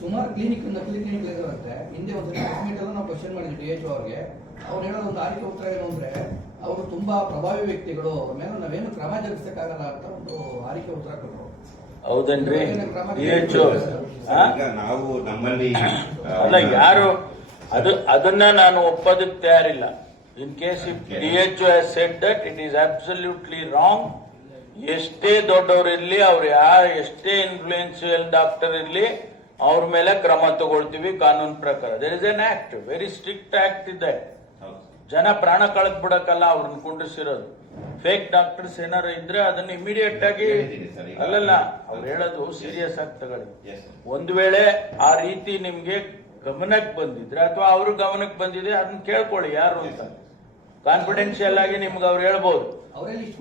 ಸುಮಾರು ಕ್ಲಿನಿಕ್ ನಕಲಿ ಕ್ಲಿನಿಕ್ ಇದಾವೆ ಹಿಂದೆ ಒಂದು ಟ್ರೀಟ್ಮೆಂಟ್ ಎಲ್ಲ ನಾವು ಕ್ವಶನ್ ಮಾಡಿದ್ವಿ ಡಿ ಎಚ್ ಅವ್ರಿಗೆ. ಅವ್ರು ಹೇಳೋದು ಒಂದು ಆರಿಕೆ ಉತ್ತರ ಏನು ಅಂದ್ರೆ ಅವರು ತುಂಬಾ ಪ್ರಭಾವಿ ವ್ಯಕ್ತಿಗಳು. ಅವ್ರ ಮೇಲೆ ನಾವೇನು ಕ್ರಮ ಜರುಗಿಸಕ್ಕಾಗಲ್ಲ ಅಂತ ಒಂದು ಆರಿಕೆ ಉತ್ತರ ಕೊಟ್ಟರು. ಹೌದನ್ರಿ? ಡಿ ಎಚ್ ಈಗ ನಾವು ನಮ್ಮಲ್ಲಿ ಅಲ್ಲ ಯಾರು? ಅದು ಅದನ್ನ ನಾನು ಒಪ್ಪೋದಕ್ಕೆ ತಯಾರಿಲ್ಲ. In case if D H O said that it is absolutely wrong ಎಷ್ಟೇ ದೊಡ್ಡವರು ಇರಲಿ ಅವ್ರು ಯಾರು ಎಷ್ಟೇ ಇನ್ಫ್ಲೂಯೆನ್ಸಿಯಲ್ ಡಾಕ್ಟರ್ ಇರ್ಲಿ ಅವ್ರ ಮೇಲೆ ಕ್ರಮ ತಗೊಳ್ತೀವಿ ಕಾನೂನು ಪ್ರಕಾರ. There is an act very strict act ಇದೆ. ಜನ ಪ್ರಾಣ ಕಳೆದ್ ಬಿಡಕ್ಕಲ್ಲ ಅವ್ರನ್ನ ಕುಂಡಿಸಿರೋದು ಫೇಕ್ ಡಾಕ್ಟರ್ಸ್ ಏನಾರು ಇದ್ರೆ ಅದನ್ನ ಇಮಿಡಿಯೇಟ್ ಆಗಿ. ಅಲ್ಲಲ್ಲ ಅವ್ರು ಹೇಳೋದು ಸೀರಿಯಸ್ ಆಗಿ ತಗೊಳ್ಳಿ. ಒಂದ್ ವೇಳೆ ಆ ರೀತಿ ನಿಮ್ಗೆ ಗಮನಕ್ಕೆ ಬಂದಿದ್ರೆ ಅಥವಾ ಅವ್ರ ಗಮನಕ್ಕೆ ಬಂದಿದೆ ಅದನ್ನ ಕೇಳ್ಕೊಳ್ಳಿ ಯಾರು ಅಂತ. ಕಾನ್ಫಿಡೆನ್ಶಿಯಲ್ ಆಗಿ ನಿಮ್ಗೆ ಅವ್ರು ಹೇಳ್ಬೋದು. ಅವರೇ ಲಿಸ್ಟ್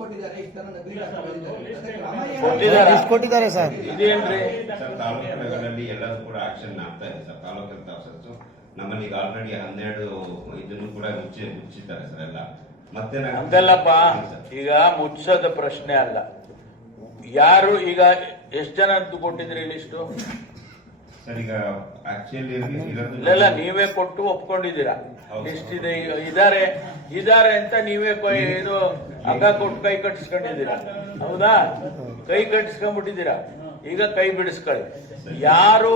ಕೊಟ್ಟಿದ್ದಾರೆ. ಸರ್. ಇದೇನ್ರಿ? ಸರ್ ತಾಲೂಕುಗಳಲ್ಲಿ ಎಲ್ಲರೂ ಕೂಡ ಆಕ್ಷನ್ ಆಗ್ತಾ ಇದೆ ಸರ್. ತಾಲೂಕು ಹೆಲ್ತ್ ಆಫೀಸರ್ಸ್ ನಮ್ಮಲ್ಲಿ ಈಗ ಆಲ್ರೆಡಿ ಹನ್ನೆರಡು ಇದನ್ನು ಕೂಡ ಮುಚ್ಚಿ ಮುಚ್ಚಿದ್ದಾರೆ ಸರ್ ಎಲ್ಲ. ಮತ್ತೆ ಹಂಗಲ್ಲಪ್ಪ ಈಗ ಮುಚ್ಚದ ಪ್ರಶ್ನೆ ಅಲ್ಲ. ಯಾರು ಈಗ ಎಷ್ಟು ಜನ ಅಂತ ಕೊಟ್ಟಿದ್ರಿ ಲಿಸ್ಟು ಸರ್ ಈಗ ಆಕ್ಚುಲಿ ಇಲ್ಲ ನೀವೇ ಕೊಟ್ಟು ಒಪ್ಕೊಂಡಿದ್ದೀರಾ. ಎಷ್ಟಿದೆ ಇದಾರೆ ಇದಾರೆ ಅಂತ ನೀವೇ ಇದು ಹಗ್ಗ ಕೊಟ್ಟು ಕೈ ಕಟ್ಟಿಸ್ಕೊಂಡಿದ್ದೀರಾ? ಹೌದಾ? ಕೈ ಕಟ್ಟಿಸ್ಕೊಂಡ್ಬಿಟ್ಟಿದ್ದೀರಾ? ಈಗ ಕೈ ಬಿಡಿಸ್ಕೊಳ್ಳಿ. ಯಾರು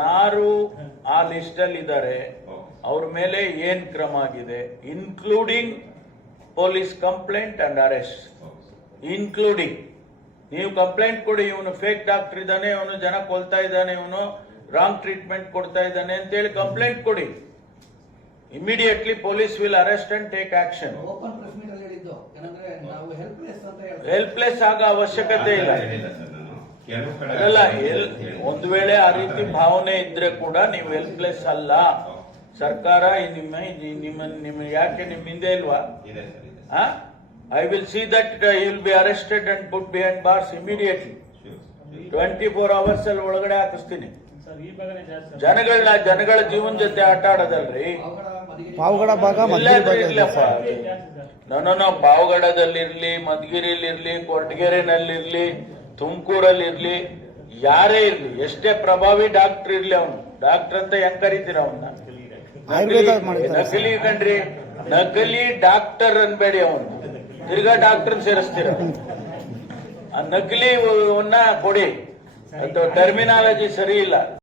ಯಾರು ಆ ಲಿಸ್ಟ್ ಅಲ್ಲಿ ಇದ್ದಾರೆ ಅವ್ರ ಮೇಲೆ ಏನ್ ಕ್ರಮ ಆಗಿದೆ including police complaint and arrest including ನೀವು ಕಂಪ್ಲೇಂಟ್ ಕೊಡಿ ಇವನು ಫೇಕ್ ಡಾಕ್ಟರ್ ಇದ್ದಾನೆ ಇವನು ಜನ ಕೊಲ್ತಾ ಇದ್ದಾನೆ ಇವನು ರಾಂಗ್ ಟ್ರೀಟ್ಮೆಂಟ್ ಕೊಡ್ತಾ ಇದ್ದಾನೆ ಅಂತೇಳಿ ಕಂಪ್ಲೇಂಟ್ ಕೊಡಿ. Immediately police will arrest and take action open press meet ಅಲ್ಲಿ ಹೇಳಿದ್ದು. ಏನಂದ್ರೆ ನಾವು ಹೆಲ್ಪ್ಲೆಸ್ ಆಗ ಹೇಳ್ತೀವಿ ಹೆಲ್ಪ್ಲೆಸ್ ಆಗೋ ಅವಶ್ಯಕತೆ ಇಲ್ಲ. ಹೇಳಿಲ್ಲ ಸರ್ ನಾನು ಕೆಲವು ಕಡೆ ಅಲ್ಲ ಒಂದ್ ಒಂದು ವೇಳೆ ಆ ರೀತಿ ಭಾವನೆ ಇದ್ರೆ ಕೂಡ ನೀವು ಹೆಲ್ಪ್ಲೆಸ್ ಅಲ್ಲ. ಸರ್ಕಾರ ನಿಮ್ಮ ಯಾಕೆ ನಿಮ್ ಹಿಂದೆ ಇಲ್ವಾ? ಇದೆ ಸರ್ ಇದೆ I will see that will be arrested and be behind bars immediately. Twenty four hours ಅಲ್ಲಿ ಒಳಗಡೆ ಹಾಕಿಸ್ತೀನಿ. ಸರ್ ಈ ಭಾಗನೇ ಜಾಸ್ತಿ ಜನಗಳನ್ನ ಜನಗಳ ಜೀವನ ಜೊತೆ ಆಟ ಆಡೋದಲ್ರಿ. ಪಾವಗಡ ಭಾಗ. ಇರ್ಲಿ ನಾನು ನಾವು ಪಾವಗಡದಲ್ಲಿರ್ಲಿ ಮಧುಗಿರಿಲಿರ್ಲಿ ಕೊರಟಗೆರೆನಲ್ಲಿರ್ಲಿ ತುಮಕೂರಲ್ಲಿರ್ಲಿ ಯಾರೇ ಇರ್ಲಿ ಎಷ್ಟೇ ಪ್ರಭಾವಿ ಡಾಕ್ಟರ್ ಇರ್ಲಿ ಅವನು. ಡಾಕ್ಟರ್ ಅಂತ ಹೆಂಗ್ ಕರಿತೀರ ಅವನ್ನ ಆಯುರ್ವೇದ ಮಾಡ್ತಾರೆ ನಕಲಿ ಕಣ್ರಿ ನಕಲಿ ಡಾಕ್ಟರ್ ಅನ್ಬೇಡಿ ಅವನು. ತಿರ್ಗಾ ಡಾಕ್ಟರ್ ಸೇರಿಸ್ತೀರ. ಆ ನಕಲಿ ಕೊಡಿ. ಅದು ಟರ್ಮಿನಾಲಜಿ ಸರಿ ಇಲ್ಲ.